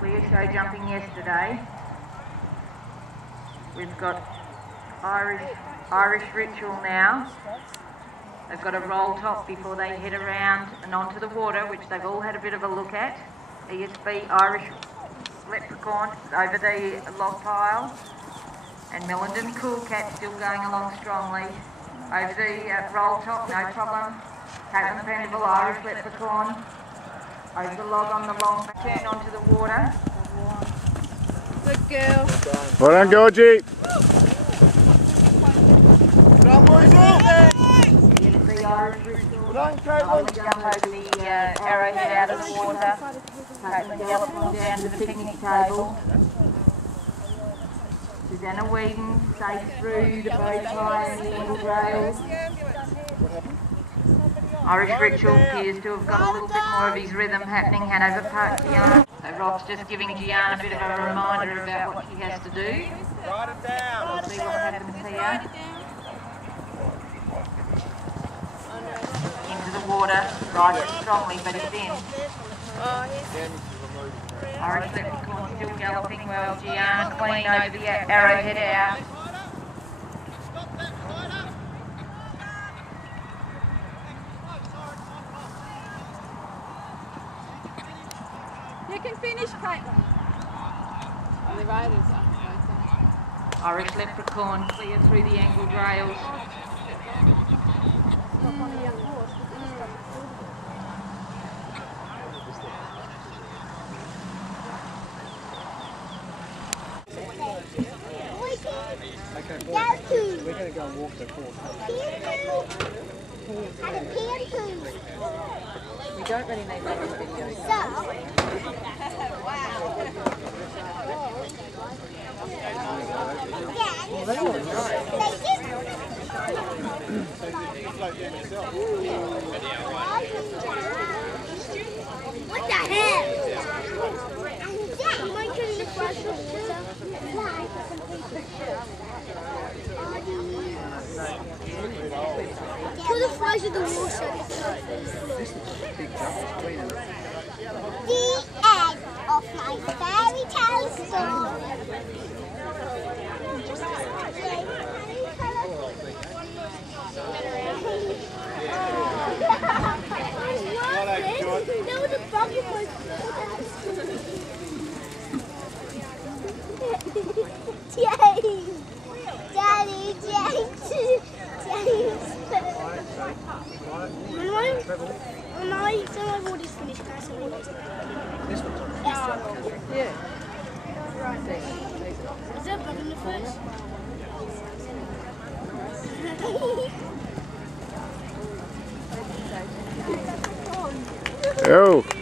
clear show jumping yesterday. We've got Irish Ritual now. They've got a roll top before they head around and onto the water, which they've all had a bit of a look at. ESB Irish Leprechaun over the log pile. And Millenden Cool Cat still going along strongly. Over the roll top, no problem. Caitlin Pendable, Irish Leprechaun. Over the log on the long turn onto the water. Good girl. Well done, Georgie. Well done, boys. Well done, Caitlin. Jump over the arrowhead out of the water. Caitlin galloping down to the picnic table. Susanna Whedon safe through the bow tie and the angled rails. Irish Ritual appears to have got a little bit more of his rhythm happening. Hanover Park Gianna. So Rob's just giving Gianna a bit of a reminder about what she has to do. Write it down. We'll see what happens here. Into the water, rising strongly, but it's in. Irish Leprechaun still galloping well. Gianna clean over the arrowhead out. You can finish, Caitlin. The riders are. Irish Leprechaun clear through the angled rails. We're going to go and walk the course. We don't really need that video. What the hell? Kill the flies with the water. The end of my fairy tale story. No, the bug was. James! Daddy, James! James! So I've already finished, guys. This one's on. Yeah. Is there a bug in the first? Oh.